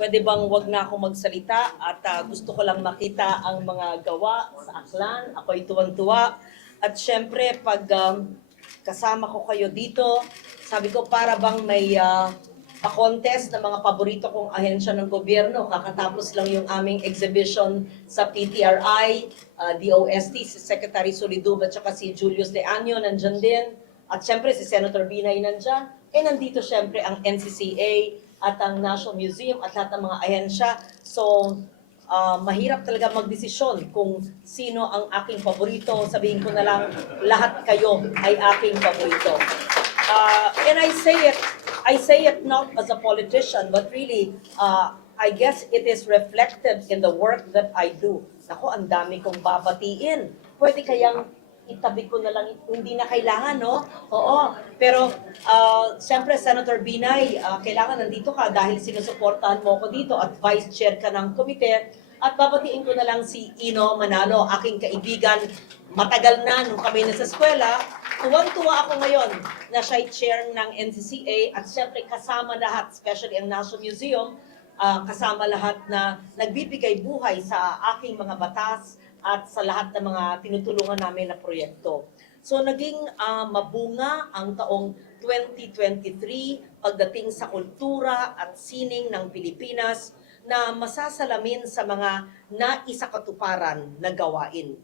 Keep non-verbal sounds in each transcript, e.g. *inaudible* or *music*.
pwede bang wag na ako magsalita at ah, gusto ko lang makita ang mga gawa sa Aklan. Ako'y tuwang-tuwa. At syempre, pag um, kasama ko kayo dito, sabi ko para bang may ah, pa-contest ng mga paborito kong ahensya ng gobyerno. Kakatapos lang yung aming exhibition sa PTRI, ah, DOST, si Secretary Soliduba at saka si Julius De Año nandyan din. At syempre si Senator Binay nandyan. Eh nandito syempre ang NCCA at ang National Museum at lahat ng mga ahensya. So, ah, mahirap talaga magdesisyon kung sino ang aking paborito. Sabihin ko na lang, lahat kayo ay aking paborito. Uh, and I say it, I say it not as a politician, but really, uh, I guess it is reflected in the work that I do. Ako, ang dami kong babatiin. Pwede kayang itabi ko na lang, hindi na kailangan, no? Oo. Pero, uh, siyempre, Senator Binay, uh, kailangan nandito ka dahil sinusuportahan mo ko dito at vice chair ka ng komite. At babatiin ko na lang si Ino Manalo, aking kaibigan. Matagal na nung kami nasa eskwela. Tuwang-tuwa ako ngayon na siya chair ng NCCA at siyempre kasama lahat, especially ang National Museum, ah, kasama lahat na nagbibigay buhay sa aking mga batas at sa lahat ng mga tinutulungan namin na proyekto. So naging ah, mabunga ang taong 2023 pagdating sa kultura at sining ng Pilipinas na masasalamin sa mga naisakatuparan na gawain.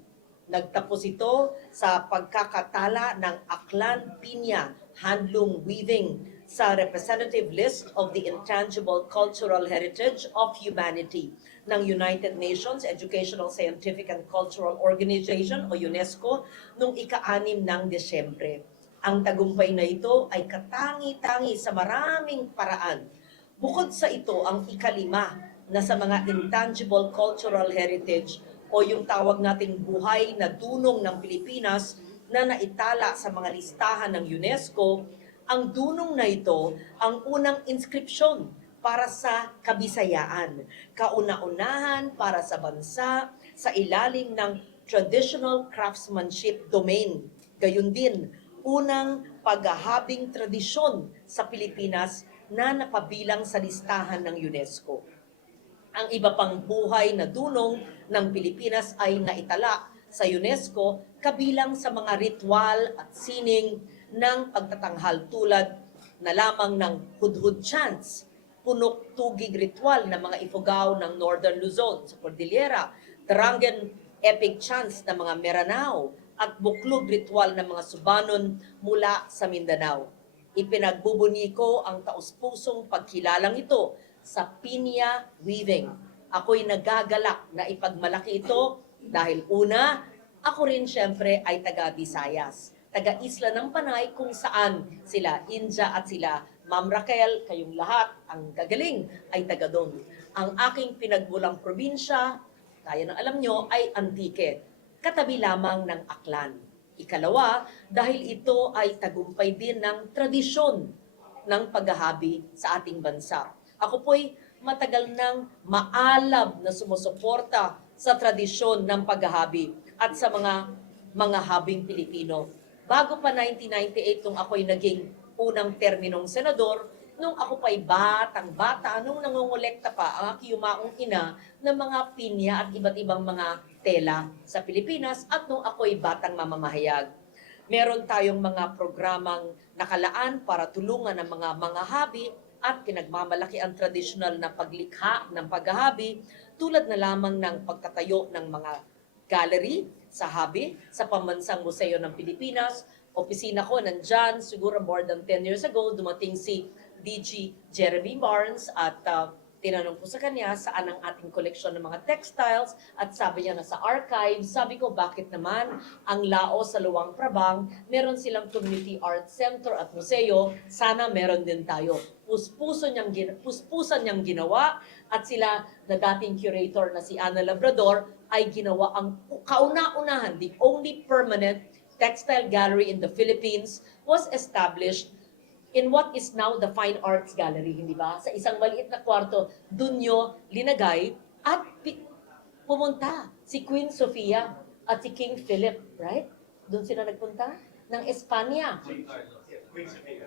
Nagtapos ito sa pagkakatala ng Aklan Pinya Handloom Weaving sa representative list of the Intangible Cultural Heritage of Humanity ng United Nations Educational, Scientific and Cultural Organization o UNESCO noong ika-anim ng Desyembre. Ang tagumpay na ito ay katangi-tangi sa maraming paraan. Bukod sa ito, ang ikalima na sa mga intangible cultural heritage o yung tawag nating buhay na dunong ng Pilipinas na naitala sa mga listahan ng UNESCO, ang dunong na ito ang unang inskripsyon para sa kabisayaan, kauna-unahan para sa bansa sa ilalim ng traditional craftsmanship domain. Gayun din, unang paghahabing tradisyon sa Pilipinas na napabilang sa listahan ng UNESCO ang iba pang buhay na dunong ng Pilipinas ay naitala sa UNESCO kabilang sa mga ritual at sining ng pagtatanghal tulad na lamang ng hudhud chants, punok tugig ritual ng mga ifugao ng Northern Luzon sa Cordillera, Tarangan epic chants ng mga Meranao, at buklog ritual ng mga Subanon mula sa Mindanao. Ipinagbubuni ko ang taus-pusong pagkilalang ito sa pinya weaving. Ako'y nagagalak na ipagmalaki ito dahil una, ako rin syempre ay taga Visayas, taga Isla ng Panay kung saan sila Inja at sila Ma'am Raquel, kayong lahat, ang gagaling ay taga doon. Ang aking pinagmulang probinsya, kaya na alam nyo, ay Antique, katabi lamang ng Aklan. Ikalawa, dahil ito ay tagumpay din ng tradisyon ng paghahabi sa ating bansa. Ako po'y matagal nang maalab na sumusuporta sa tradisyon ng paghahabi at sa mga mga habing Pilipino. Bago pa 1998 nung ako'y naging unang terminong senador, nung ako pa'y batang bata, nung nangongolekta pa ang aking yumaong ina ng mga pinya at iba't ibang mga tela sa Pilipinas at nung ako'y batang mamamahayag. Meron tayong mga programang nakalaan para tulungan ang mga mga habi at pinagmamalaki ang tradisyonal na paglikha ng paghahabi tulad na lamang ng pagtatayo ng mga gallery sa habi sa Pambansang Museo ng Pilipinas. Opisina ko nandyan, siguro more than 10 years ago, dumating si DG Jeremy Barnes at uh, tinanong ko sa kanya saan ang ating koleksyon ng mga textiles at sabi niya nasa archive. Sabi ko, bakit naman ang Lao sa Luwang Prabang, meron silang community art center at museo, sana meron din tayo. Puspuso niyang, puspusan niyang ginawa at sila na dating curator na si Ana Labrador ay ginawa ang kauna-unahan, the only permanent textile gallery in the Philippines was established in what is now the Fine Arts Gallery, hindi ba? Sa isang maliit na kwarto, dun nyo linagay at pumunta si Queen Sofia at si King Philip, right? Doon sila nagpunta ng Espanya.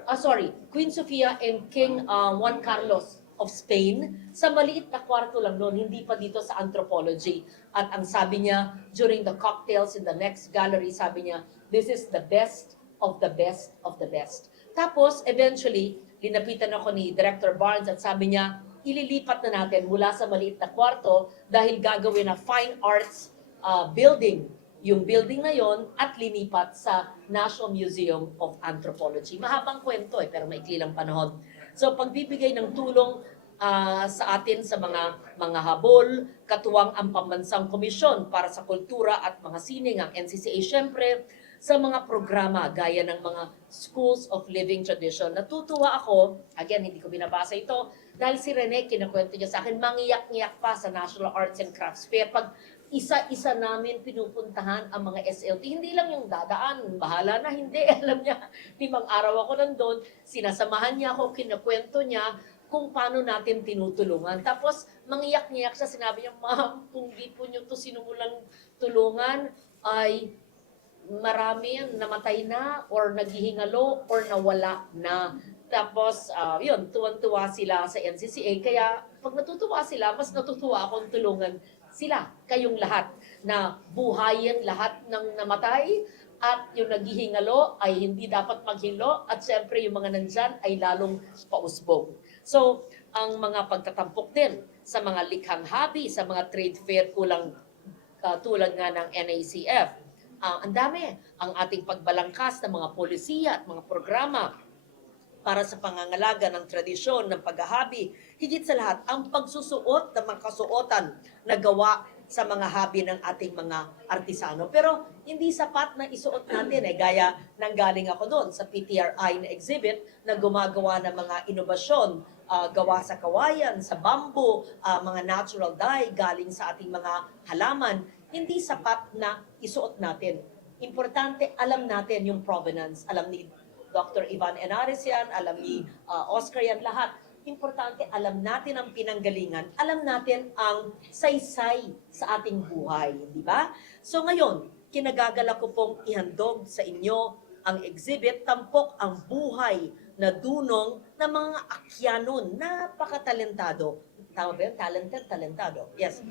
Ah, sorry. Queen Sofia and King uh, Juan Carlos of Spain sa maliit na kwarto lang noon, hindi pa dito sa anthropology. At ang sabi niya, during the cocktails in the next gallery, sabi niya, this is the best of the best of the best. Tapos, eventually, linapitan ako ni Director Barnes at sabi niya, ililipat na natin mula sa maliit na kwarto dahil gagawin na fine arts uh, building yung building na yon at linipat sa National Museum of Anthropology. Mahabang kwento eh, pero maikli lang panahon. So pagbibigay ng tulong ah, sa atin sa mga mga habol, katuwang ang pambansang komisyon para sa kultura at mga sining, ang NCCA syempre, sa mga programa gaya ng mga Schools of Living Tradition. Natutuwa ako, again, hindi ko binabasa ito, dahil si Rene, kinakwento niya sa akin, mangiyak-ngiyak pa sa National Arts and Crafts Fair. Pag isa-isa namin pinupuntahan ang mga SLT. Hindi lang yung dadaan, bahala na, hindi. *laughs* Alam niya, limang araw ako nandun, sinasamahan niya ako, kinakwento niya kung paano natin tinutulungan. Tapos, mangiyak-ngiyak siya, sinabi niya, ma'am, kung di po niyo to sinubulan tulungan, ay marami yan namatay na or naghihingalo or nawala na. Tapos, ah, yun, tuwan-tuwa sila sa NCCA. Kaya, pag natutuwa sila, mas natutuwa akong tulungan sila, kayong lahat, na buhayin lahat ng namatay at yung naghihingalo ay hindi dapat maghilo at syempre yung mga nandyan ay lalong pausbong. So, ang mga pagtatampok din sa mga likhang hobby, sa mga trade fair kulang uh, tulad nga ng NACF. Ah, ang dami, ang ating pagbalangkas ng mga polisiya at mga programa para sa pangangalaga ng tradisyon ng paghahabi. Higit sa lahat, ang pagsusuot ng mga kasuotan na gawa sa mga habi ng ating mga artisano. Pero hindi sapat na isuot natin eh. Gaya nang galing ako doon sa PTRI na exhibit na gumagawa ng mga inobasyon ah, gawa sa kawayan, sa bamboo, ah, mga natural dye galing sa ating mga halaman. Hindi sapat na isuot natin. Importante, alam natin yung provenance. Alam ni Dr. Ivan Enares yan, alam ni ah, Oscar yan, lahat. Importante, alam natin ang pinanggalingan, alam natin ang saysay sa ating buhay, di ba? So ngayon, kinagagala ko pong ihandog sa inyo ang exhibit, tampok ang buhay na dunong ng mga akyanon, napakatalentado. Tama ba yun? Talented, talentado. Yes.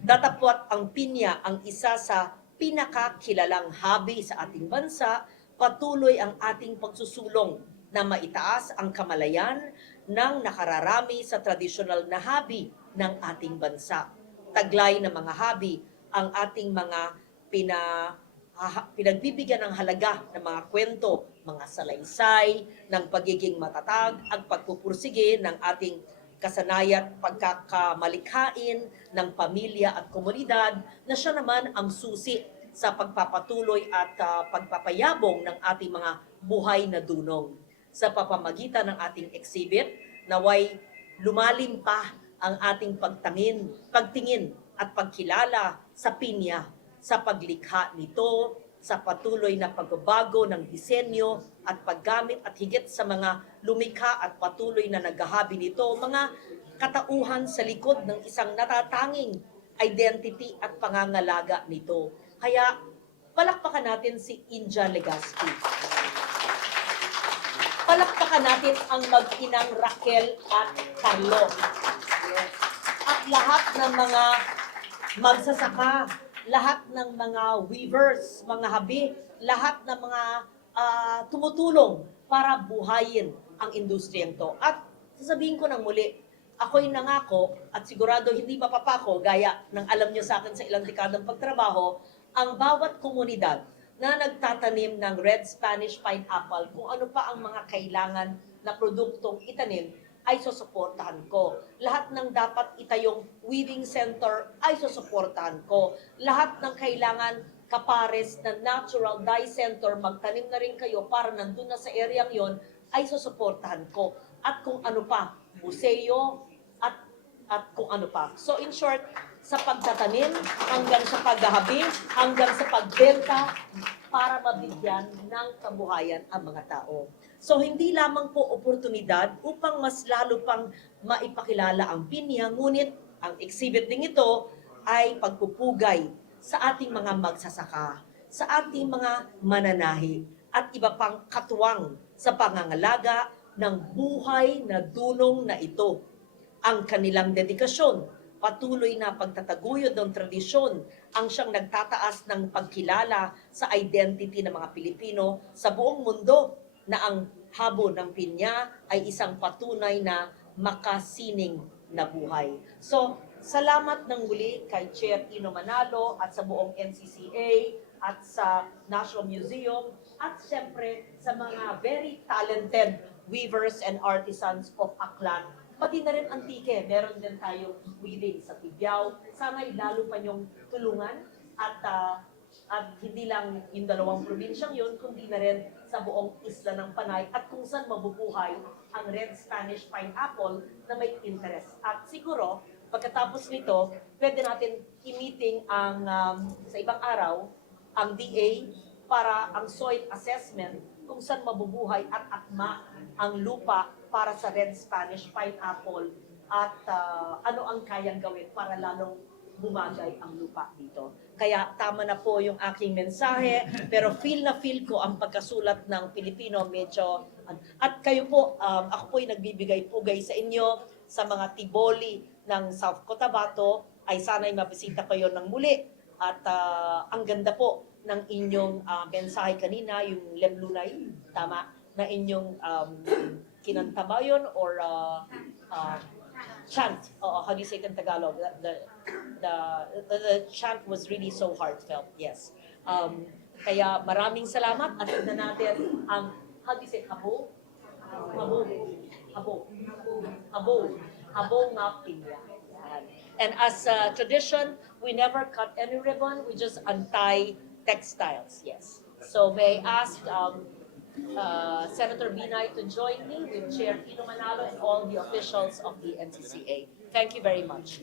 Datapwat ang pinya ang isa sa pinakakilalang hobby sa ating bansa, patuloy ang ating pagsusulong na maitaas ang kamalayan ng nakararami sa tradisyonal na hobby ng ating bansa. Taglay ng mga hobby ang ating mga pina, ha- pinagbibigyan ng halaga ng mga kwento, mga salaysay, ng pagiging matatag, ang pagpupursige ng ating kasanayan, pagkakamalikhain ng pamilya at komunidad na siya naman ang susi sa pagpapatuloy at ah, pagpapayabong ng ating mga buhay na dunong. Sa papamagitan ng ating exhibit, naway lumalim pa ang ating pagtangin, pagtingin at pagkilala sa pinya, sa paglikha nito, sa patuloy na pagbabago ng disenyo at paggamit at higit sa mga lumikha at patuloy na naghahabi nito, mga katauhan sa likod ng isang natatanging identity at pangangalaga nito. Kaya palakpakan natin si Inja Legaspi. Palakpakan natin ang mag-inang Raquel at Carlo. At lahat ng mga magsasaka, lahat ng mga weavers, mga habi, lahat ng mga ah, tumutulong para buhayin ang industriyang to. At sasabihin ko ng muli, ako'y nangako at sigurado hindi mapapako gaya ng alam niyo sa akin sa ilang dekadang pagtrabaho, ang bawat komunidad na nagtatanim ng red Spanish pineapple, kung ano pa ang mga kailangan na produktong itanim, ay susuportahan ko. Lahat ng dapat itayong weaving center ay susuportahan ko. Lahat ng kailangan kapares na natural dye center, magtanim na rin kayo para nandun na sa area yon ay susuportahan ko. At kung ano pa, museo, at at kung ano pa. So in short, sa pagtatanim, hanggang sa paghahabi, hanggang sa pagbenta, para mabigyan ng kabuhayan ang mga tao. So hindi lamang po oportunidad upang mas lalo pang maipakilala ang pinya, ngunit ang exhibit ding ito ay pagpupugay sa ating mga magsasaka, sa ating mga mananahi, at iba pang katuwang sa pangangalaga ng buhay na dunong na ito. Ang kanilang dedikasyon, patuloy na pagtataguyod ng tradisyon ang siyang nagtataas ng pagkilala sa identity ng mga Pilipino sa buong mundo na ang habo ng pinya ay isang patunay na makasining na buhay. So, salamat ng muli kay Chair Tino Manalo at sa buong NCCA at sa National Museum at siyempre sa mga very talented weavers and artisans of Aklan. Pati na rin antike, meron din tayong weaving sa Tibyao. Sana'y lalo pa niyong tulungan at ah, at hindi lang yung dalawang probinsyang yun, kundi na rin sa buong isla ng Panay at kung saan mabubuhay ang red Spanish pineapple na may interest. At siguro, pagkatapos nito, pwede natin i-meeting ang um, sa ibang araw ang DA para ang soil assessment kung saan mabubuhay at akma ang lupa para sa red Spanish pineapple at ah, ano ang kayang gawin para lalong bumagay ang lupa dito. Kaya tama na po yung aking mensahe, pero feel na feel ko ang pagkasulat ng Pilipino medyo... At kayo po, um, ako po yung nagbibigay pugay sa inyo sa mga tiboli ng South Cotabato, ay sana'y mabisita kayo ng muli. At ah, ang ganda po ng inyong ah, mensahe kanina, yung Lemlunay, tama, na inyong um, kinanta ba yun or uh, uh, chant? Oo, how do you say it in Tagalog? The, the, the, the, chant was really so heartfelt, yes. Um, kaya maraming salamat at tignan natin ang, how do you say habo? Habo. Habo. Habo. Habo nga pinya. And as a tradition, we never cut any ribbon, we just untie textiles, yes. So may I ask um, uh, Senator Binay to join me with Chair Tino Manalo and all the officials of the NCCA. Thank you very much.